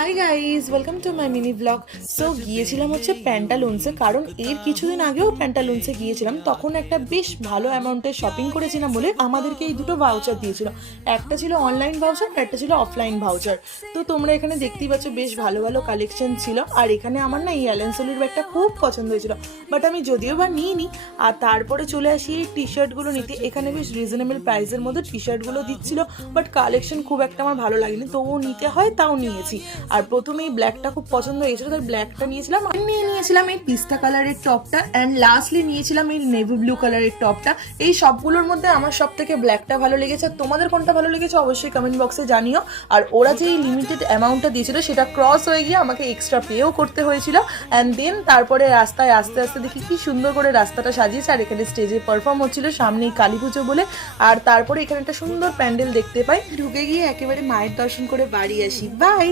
Hi guys, welcome to my mini blog. So গিয়েছিলাম হচ্ছে প্যান্টালুন্সে, কারণ এর কিছুদিন আগেও প্যান্টালুন্সে গিয়েছিলাম। তখন একটা বেশ ভালো অ্যামাউন্টের শপিং করেছিলাম বলে আমাদেরকে এই দুটো ভাউচার দিয়েছিল। একটা ছিল অনলাইন ভাউচার, একটা ছিল অফলাইন ভাউচার। তো তোমরা এখানে দেখতেই পাচ্ছ বেশ ভালো ভালো কালেকশন ছিল। আর এখানে আমার না এই অ্যালেন সোলির ব্যাগটা খুব পছন্দ হয়েছিল, বাট আমি যদিও বা নিইনি। আর তারপরে চলে আসি এই টি শার্টগুলো নিতে। এখানে বেশ রিজনেবল প্রাইসের মধ্যে টি শার্টগুলো দিচ্ছিল, বাট কালেকশন খুব একটা আমার ভালো লাগেনি, তবুও নিতে হয় তাও নিয়েছি। আর প্রথমেই ব্ল্যাকটা খুব পছন্দ হয়েছিল, তার ব্ল্যাকটা নিয়েছিলাম। আর নিয়েছিলাম এই পিস্তা কালারের টপটা, অ্যান্ড লাস্টলি নিয়েছিলাম এই নেভি ব্লু কালারের টপটা। এই সবগুলোর মধ্যে আমার সব থেকে ব্ল্যাকটা ভালো লেগেছে। আর তোমাদের কোনটা ভালো লেগেছে অবশ্যই কমেন্ট বক্সে জানিও। আর ওরা যে এই লিমিটেড অ্যামাউন্টটা দিয়েছিল সেটা ক্রস হয়ে গিয়ে আমাকে এক্সট্রা পেও করতে হয়েছিল। অ্যান্ড দেন তারপরে রাস্তায় আস্তে আস্তে দেখি কি সুন্দর করে রাস্তাটা সাজিয়েছে। আর এখানে স্টেজে পারফর্ম হচ্ছিল সামনেই কালী পুজো বলে। আর তারপরে এখানে একটা সুন্দর প্যান্ডেল দেখতে পাই। ঢুকে গিয়ে একেবারে মায়ের দর্শন করে বাড়ি আসি। বাই।